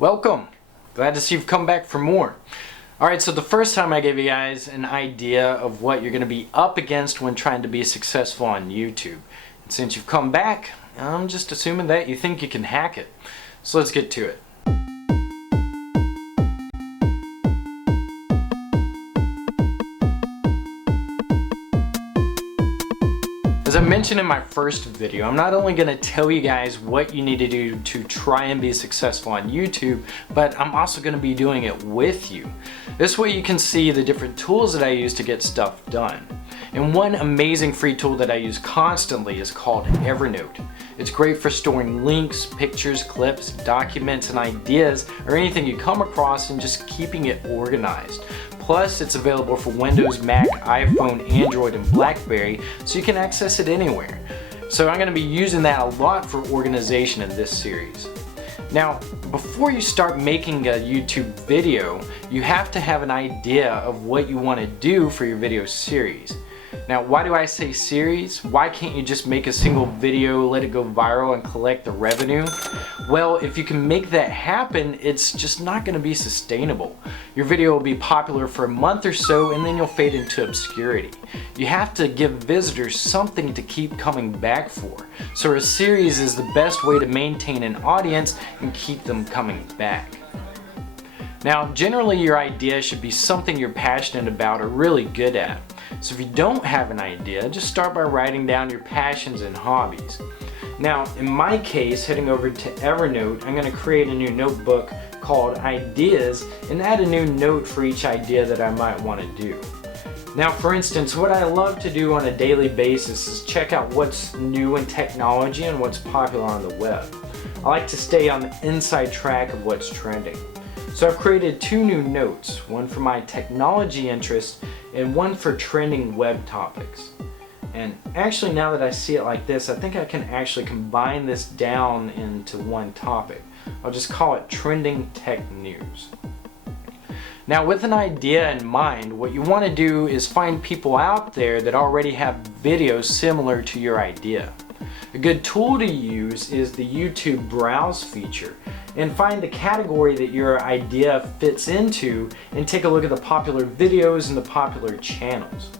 Welcome! Glad to see you've come back for more. Alright, so the first time I gave you guys an idea of what you're going to be up against when trying to be successful on YouTube. And since you've come back, I'm just assuming that you think you can hack it. So let's get to it. As I mentioned in my first video, I'm not only going to tell you guys what you need to do to try and be successful on YouTube, but I'm also going to be doing it with you. This way you can see the different tools that I use to get stuff done. And one amazing free tool that I use constantly is called Evernote. It's great for storing links, pictures, clips, documents, and ideas, or anything you come across, and just keeping it organized. Plus, it's available for Windows, Mac, iPhone, Android, and BlackBerry, so you can access it anywhere. So I'm going to be using that a lot for organization in this series. Now, before you start making a YouTube video, you have to have an idea of what you want to do for your video series. Now, why do I say series? Why can't you just make a single video, let it go viral, and collect the revenue? Well, if you can make that happen, it's just not going to be sustainable. Your video will be popular for a month or so, and then you'll fade into obscurity. You have to give visitors something to keep coming back for. So a series is the best way to maintain an audience and keep them coming back. Now, generally your idea should be something you're passionate about or really good at. So if you don't have an idea, just start by writing down your passions and hobbies. Now, in my case, heading over to Evernote, I'm going to create a new notebook called Ideas and add a new note for each idea that I might want to do. Now, for instance, what I love to do on a daily basis is check out what's new in technology and what's popular on the web. I like to stay on the inside track of what's trending. So I've created two new notes, one for my technology interests and one for trending web topics. And actually, now that I see it like this, I think I can actually combine this down into one topic. I'll just call it Trending Tech News. Now, with an idea in mind, what you want to do is find people out there that already have videos similar to your idea. A good tool to use is the YouTube Browse feature, and find the category that your idea fits into and take a look at the popular videos and the popular channels.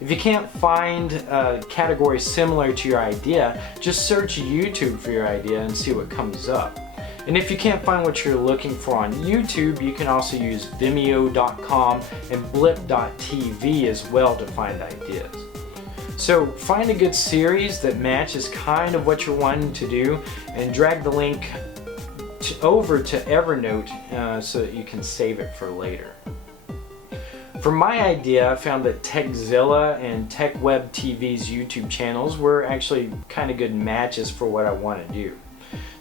If you can't find a category similar to your idea, just search YouTube for your idea and see what comes up. And if you can't find what you're looking for on YouTube, you can also use Vimeo.com and Blip.tv as well to find ideas. So find a good series that matches kind of what you're wanting to do and drag the link over to Evernote so that you can save it for later. For my idea, I found that Techzilla and TechWeb TV's YouTube channels were actually kind of good matches for what I want to do.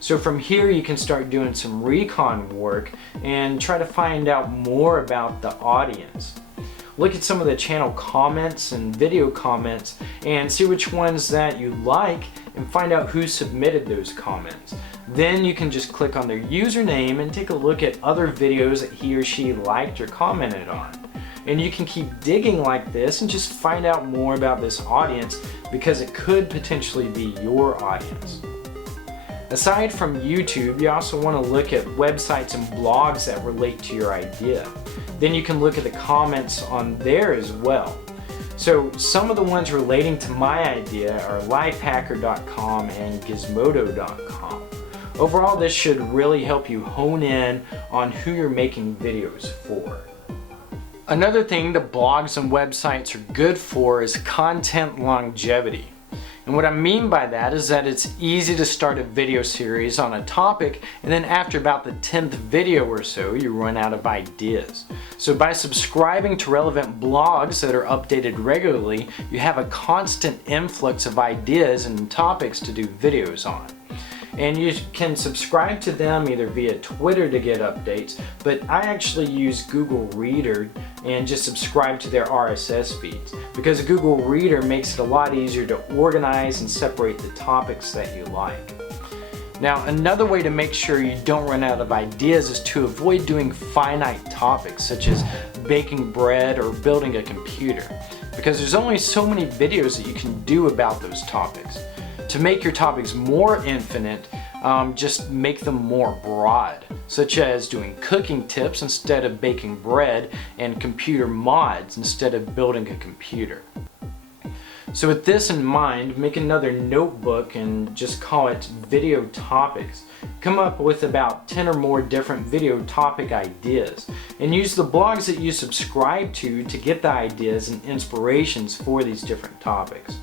So from here you can start doing some recon work and try to find out more about the audience. Look at some of the channel comments and video comments and see which ones that you like and find out who submitted those comments. Then you can just click on their username and take a look at other videos that he or she liked or commented on. And you can keep digging like this and just find out more about this audience because it could potentially be your audience. Aside from YouTube, you also want to look at websites and blogs that relate to your idea. Then you can look at the comments on there as well. So some of the ones relating to my idea are lifehacker.com and gizmodo.com. Overall, this should really help you hone in on who you're making videos for. Another thing that blogs and websites are good for is content longevity. And what I mean by that is that it's easy to start a video series on a topic, and then after about the 10th video or so, you run out of ideas. So by subscribing to relevant blogs that are updated regularly, you have a constant influx of ideas and topics to do videos on. And you can subscribe to them either via Twitter to get updates, but I actually use Google Reader and just subscribe to their RSS feeds because Google Reader makes it a lot easier to organize and separate the topics that you like. Now, another way to make sure you don't run out of ideas is to avoid doing finite topics such as baking bread or building a computer, because there's only so many videos that you can do about those topics. To make your topics more infinite, just make them more broad, such as doing cooking tips instead of baking bread and computer mods instead of building a computer. So with this in mind, make another notebook and just call it video topics. Come up with about 10 or more different video topic ideas and use the blogs that you subscribe to get the ideas and inspirations for these different topics.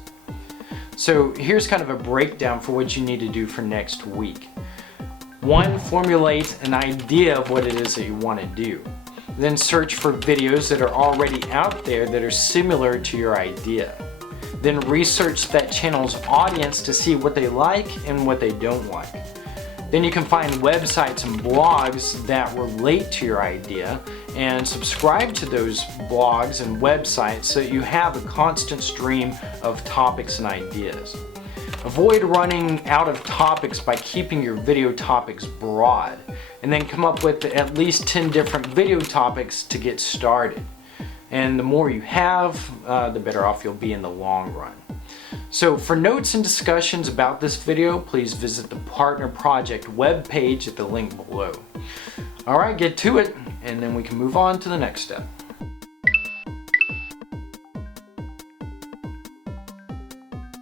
So here's kind of a breakdown for what you need to do for next week. 1, formulate an idea of what it is that you want to do. Then search for videos that are already out there that are similar to your idea. Then research that channel's audience to see what they like and what they don't like. Then you can find websites and blogs that relate to your idea and subscribe to those blogs and websites so that you have a constant stream of topics and ideas. Avoid running out of topics by keeping your video topics broad, and then come up with at least 10 different video topics to get started. And the more you have, the better off you'll be in the long run. So for notes and discussions about this video, please visit the Partner Project webpage at the link below. Alright, get to it, and then we can move on to the next step.